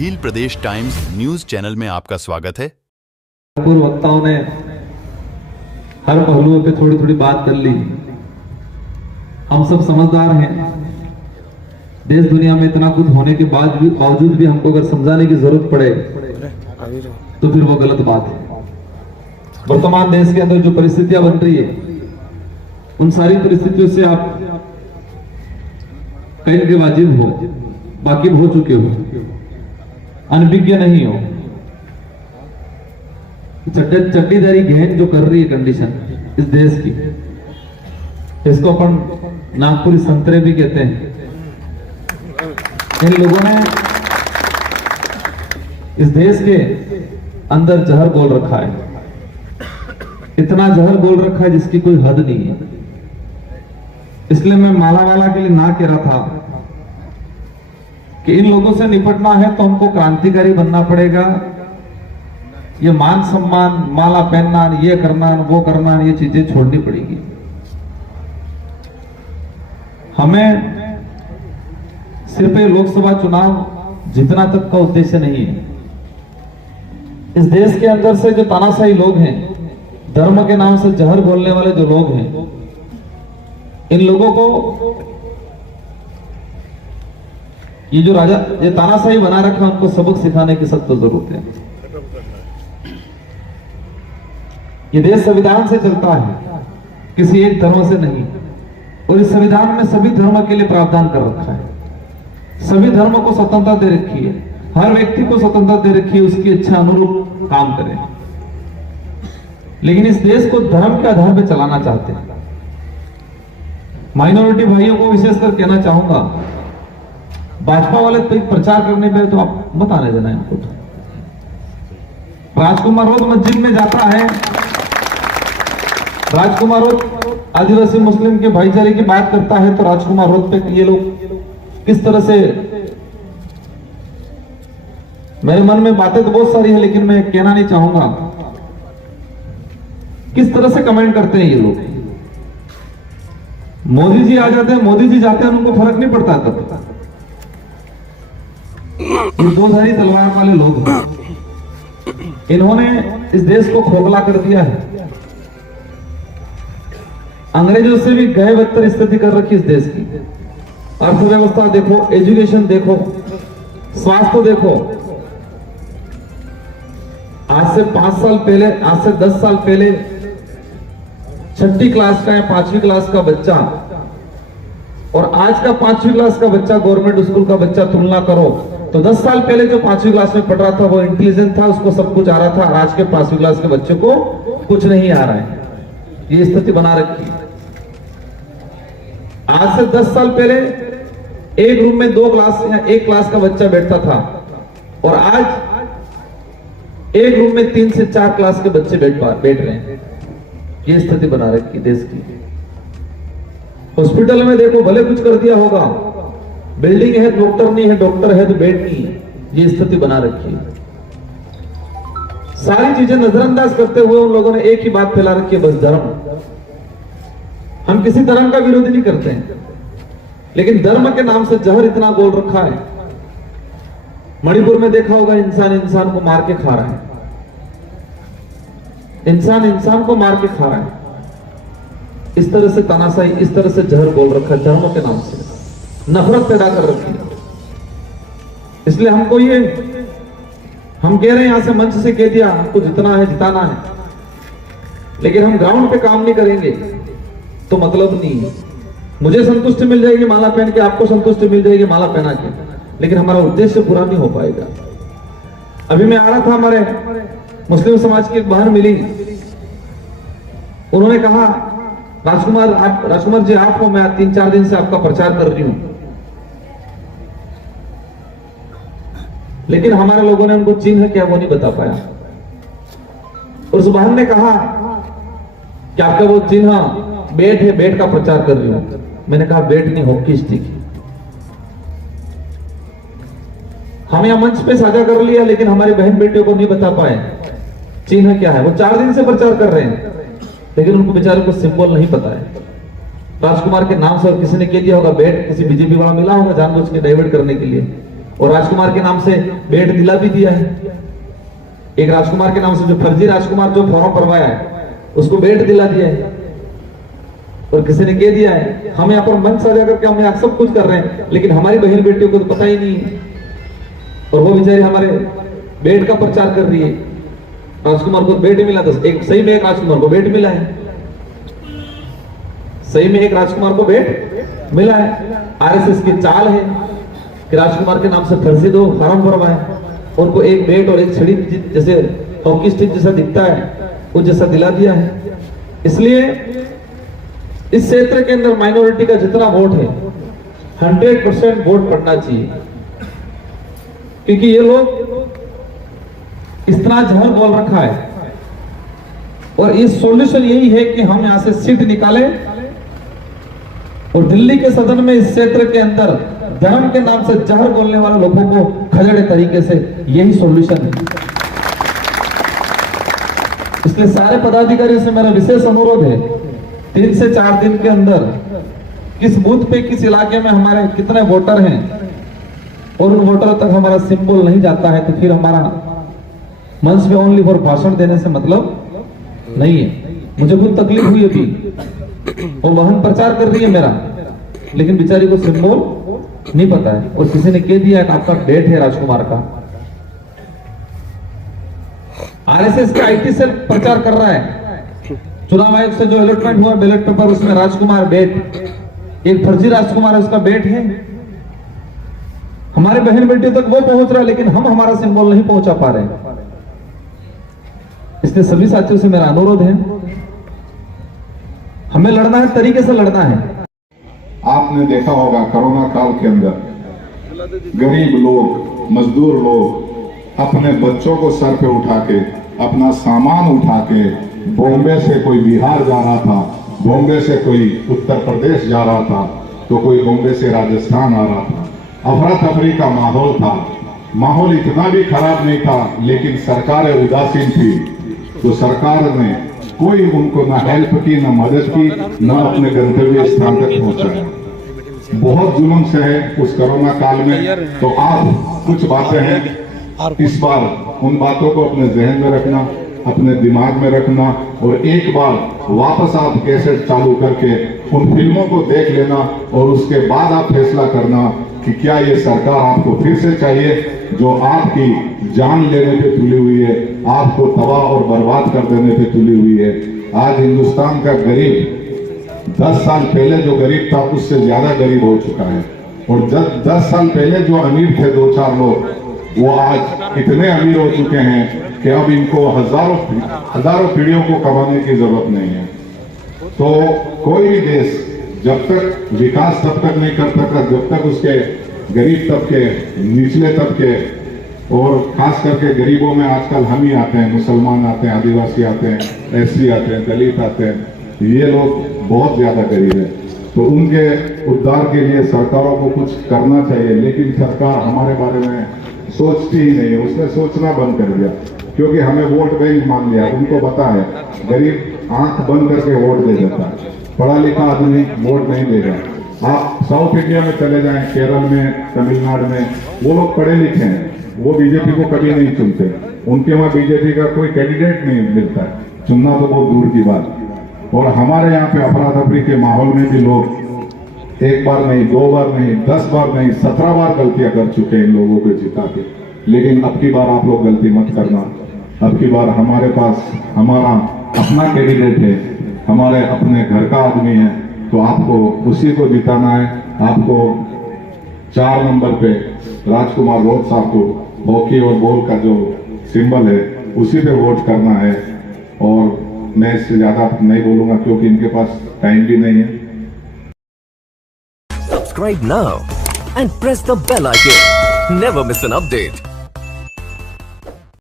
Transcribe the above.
भील प्रदेश times news channel में आपका स्वागत है। पूर्व वक्ताओं ने हर पहलुओं पे थोड़ी थोड़ी बात कर ली। हम सब समझदार हैं। देश दुनिया में इतना कुछ होने के बावजूद भी हमको अगर समझाने की जरूरत पड़े तो फिर वो गलत बात है। वर्तमान देश के अंदर जो परिस्थितियां बन रही है, उन सारी परिस्थितियों से आप कहीं के वाजिब हो, वाकिफ हो चुके हो, अनभिज्ञ नहीं हो। चड्डीदारी गहन जो कर रही है कंडीशन इस देश की, इसको अपन नागपुरी संतरे भी कहते हैं। इन लोगों ने इस देश के अंदर जहर घोल रखा है, इतना जहर घोल रखा है जिसकी कोई हद नहीं है। इसलिए मैं मालावाला के लिए ना कह रहा था कि इन लोगों से निपटना है तो हमको क्रांतिकारी बनना पड़ेगा। ये मान सम्मान, माला पहनना, ये करना, वो करना, ये चीजें छोड़नी पड़ेगी। हमें सिर्फ लोकसभा चुनाव जीतना तक का उद्देश्य नहीं है। इस देश के अंदर से जो तानाशाही लोग हैं, धर्म के नाम से जहर बोलने वाले जो लोग हैं, इन लोगों को ये जो राजा ये तानाशाही बना रखा है, उनको सबक सिखाने की सख्त जरूरत है। ये देश संविधान से चलता है, किसी एक धर्म से नहीं। और इस संविधान में सभी धर्म के लिए प्रावधान कर रखा है। सभी धर्म को स्वतंत्रता दे रखी है, हर व्यक्ति को स्वतंत्रता दे रखी है, उसकी इच्छा अनुरूप काम करे। लेकिन इस देश को धर्म के आधार पर चलाना चाहते हैं। माइनॉरिटी भाइयों को विशेषकर कहना चाहूंगा, भाजपा वाले प्रचार करने पे तो आप मत आने देना इनको। राजकुमार रोज मस्जिद में जाता है, राजकुमार रोज आदिवासी मुस्लिम के भाईचारे की बात करता है, तो राजकुमार रोज पे ये लोग किस तरह से, मेरे मन में बातें तो बहुत सारी है लेकिन मैं कहना नहीं चाहूंगा, किस तरह से कमेंट करते हैं ये लोग। मोदी जी आ जाते हैं, मोदी जी जाते हैं, उनको फर्क नहीं पड़ता तब। ये दो धारी तलवार वाले लोग हैं, इन्होंने इस देश को खोखला कर दिया है। अंग्रेजों से भी गए बदतर स्थिति कर रखी इस देश की। अर्थव्यवस्था देखो, एजुकेशन देखो, स्वास्थ्य देखो। आज से 5 साल पहले, आज से 10 साल पहले 6ठी क्लास का या 5वीं क्लास का बच्चा और आज का 5वीं क्लास का बच्चा, गवर्नमेंट स्कूल का बच्चा तुलना करो तो 10 साल पहले जो 5वीं क्लास में पढ़ रहा था वो इंटेलिजेंट था, उसको सब कुछ आ रहा था। आज के 5वीं क्लास के बच्चे को कुछ नहीं आ रहा है। ये स्थिति बना रखी है। आज से 10 साल पहले एक रूम में 2 क्लास या 1 क्लास का बच्चा बैठता था और आज एक रूम में 3 से 4 क्लास के बच्चे बैठ रहे हैं। ये स्थिति बना रखी देश की। हॉस्पिटल में देखो, भले कुछ कर दिया होगा, बिल्डिंग है, डॉक्टर नहीं है, डॉक्टर है तो बेड नहीं है। ये स्थिति बना रखी है। सारी चीजें नजरअंदाज करते हुए उन लोगों ने एक ही बात फैला रखी है, बस धर्म। हम किसी धर्म का विरोध नहीं करते हैं, लेकिन धर्म के नाम से जहर इतना गोल रखा है। मणिपुर में देखा होगा, इंसान इंसान को मार के खा रहा है, इंसान इंसान को मार के खा रहा है। इस तरह से तानाशाही, इस तरह से जहर बोल रखा है, धर्म के नाम से नफरत पैदा कर रखी है। इसलिए हमको ये, हम कह रहे हैं यहां से मंच से कह दिया, हमको जितना है जिताना है, लेकिन हम ग्राउंड पे काम नहीं करेंगे तो मतलब नहीं है। मुझे संतुष्टि मिल जाएगी माला पहन के, आपको संतुष्टि मिल जाएगी माला पहना के, लेकिन हमारा उद्देश्य पूरा नहीं हो पाएगा। अभी मैं आ रहा था, हमारे मुस्लिम समाज की एक बहन मिली, उन्होंने कहा, राजकुमार जी आप हो, मैं 3-4 दिन से आपका प्रचार कर रही हूं, लेकिन हमारे लोगों ने उनको चिन्ह क्या वो नहीं बता पाया। और उस बहन ने कहा कि आपका वो चिन्ह बेट है, बेट का प्रचार कर रही हूं। मैंने कहा बेट नहीं, हॉकी स्टिक है। हम यहां मंच पे साझा कर लिया, लेकिन हमारी बहन बेटियों को नहीं बता पाए चिन्ह क्या है। वो 4 दिन से प्रचार कर रहे हैं, लेकिन उनको बेचारे को सिंबल नहीं पता है। राजकुमार के नाम से किसी ने कह दिया होगा बेट, किसी बीजेपी वाला मिला होगा जानबूझ के डाइवर्ट करने के लिए। और राजकुमार के नाम से बेट दिला भी दिया है। एक राजकुमार के नाम से जो फर्जी राजकुमार जो फॉर्म भरवाया है उसको बेट दिला दिया है। और किसी ने कह दिया है हम यहाँ पर मंच सजा करके हम यहाँ सब कुछ कर रहे हैं, लेकिन हमारी बहन बेटियों को तो पता ही नहीं है। और वो बेचारी हमारे बेट का प्रचार कर रही है। राजकुमार को बेट मिला था, एक सही में एक राजकुमार को बेट मिला है, सही में एक राजकुमार को बेट मिला है। आरएसएस की चाल है कि राजकुमार के नाम से फर्जी दो फॉर्म भरवाए, उनको एक बेट और एक छड़ी जैसे हॉकी स्टिक जैसा दिखता है वो जैसा दिला दिया है। इसलिए इस क्षेत्र के अंदर माइनॉरिटी का जितना वोट है 100% वोट पड़ना चाहिए, क्योंकि ये लोग इतना जहर बोल रखा है। और इस सॉल्यूशन यही है कि हम यहां से सीट निकालें और दिल्ली के सदन में इस क्षेत्र के अंदर धर्म के नाम से जहर बोलने वाले लोगों को खदेड़े तरीके से, यही सॉल्यूशन है। इसलिए सारे पदाधिकारियों से मेरा विशेष अनुरोध है 3 से 4 दिन के अंदर किस बूथ पे किस इलाके में हमारे कितने वोटर हैं और उन वोटरों तक हमारा सिंबल नहीं जाता है तो फिर हमारा मंच पे ओनली फॉर भाषण देने से मतलब नहीं है। मुझे बहुत तकलीफ हुई अभी, वो बहन प्रचार कर रही है मेरा, लेकिन बेचारी को सिंबल नहीं पता है। और किसी ने कह दिया कि आपका बेट है राजकुमार का। आरएसएस का आईटी सेल प्रचार कर रहा है, चुनाव आयोग से जो अलॉटमेंट हुआ बैलेट पेपर उसमें राजकुमार बेट, एक फर्जी राजकुमार है उसका बेट है। हमारे बहन बेटियों तक वो पहुंच रहा है, लेकिन हम हमारा सिंबल नहीं पहुंचा पा रहे। इसलिए सभी साथियों से मेरा अनुरोध है, हमें लड़ना है, तरीके से लड़ना है। आपने देखा होगा कोरोना काल के अंदर गरीब लोग, मजदूर लोग अपने बच्चों को सर पे उठा के, अपना सामान उठा के, बॉम्बे से कोई बिहार जा रहा था, बॉम्बे से कोई उत्तर प्रदेश जा रहा था, तो कोई बॉम्बे से राजस्थान आ रहा था। अफरा तफरी का माहौल था। माहौल इतना भी खराब नहीं था, लेकिन सरकार उदासीन थी, तो सरकार ने कोई उनको ना हेल्प की, ना मदद की, ना अपने गंतव्य स्थान तक पहुंचाया। बहुत जुल्म से है उस कोरोना काल में। तो आप कुछ बातें हैं, इस बार उन बातों को अपने जहन में रखना, अपने दिमाग में रखना, और एक बार वापस आप कैसेट चालू करके उन फिल्मों को देख लेना, और उसके बाद आप फैसला करना कि क्या ये सरकार आपको फिर से चाहिए, जो आपकी जान लेने पे तुली हुई है, आपको तबाह और बर्बाद कर देने पे तुली हुई है। आज हिंदुस्तान का गरीब 10 साल पहले जो गरीब था उससे ज्यादा गरीब हो चुका है, और 10 साल पहले जो अमीर थे 2-4 लोग, वो आज इतने अमीर हो चुके हैं कि अब इनको हजारों पीढ़ियों को कमाने की जरूरत नहीं है। तो कोई भी देश जब तक विकास तब तक नहीं कर सकता जब तक उसके गरीब तबके, निचले तबके, और खास करके गरीबों में आजकल हम ही आते हैं, मुसलमान आते हैं, आदिवासी आते हैं, एससी आते हैं, दलित आते हैं, ये लोग बहुत ज्यादा गरीब है। तो उनके उद्धार के लिए सरकारों को कुछ करना चाहिए, लेकिन सरकार हमारे बारे में सोचती ही नहीं है। उसने सोचना बंद कर दिया, क्योंकि हमें वोट बैंक मान लिया। उनको पता है गरीब आंख बंद करके वोट दे देता है, पढ़ा लिखा आदमी वोट नहीं देगा। आप साउथ इंडिया में चले जाएं, केरल में, तमिलनाडु में, वो लोग पढ़े लिखे हैं, वो बीजेपी को कभी नहीं चुनते। उनके वहां बीजेपी का कोई कैंडिडेट नहीं मिलता है, चुनना तो बहुत दूर की बात। और हमारे यहाँ पे अफरा तफरी के माहौल में भी लोग 1 बार नहीं, 2 बार नहीं, 10 बार नहीं, 17 बार गलतियां कर चुके हैं इन लोगों को जिता के। लेकिन अब की बार आप लोग गलती मत करना। अब की बार हमारे पास हमारा अपना कैंडिडेट है, हमारे अपने घर का आदमी है, तो आपको उसी को जिताना है। आपको 4 नंबर पे राजकुमार रोड साहब को हॉकी और बॉल का जो सिंबल है उसी पे वोट करना है। और मैं इससे ज्यादा नहीं बोलूंगा, क्योंकि इनके पास टाइम भी नहीं है। Subscribe now and press the bell icon. Never miss an update.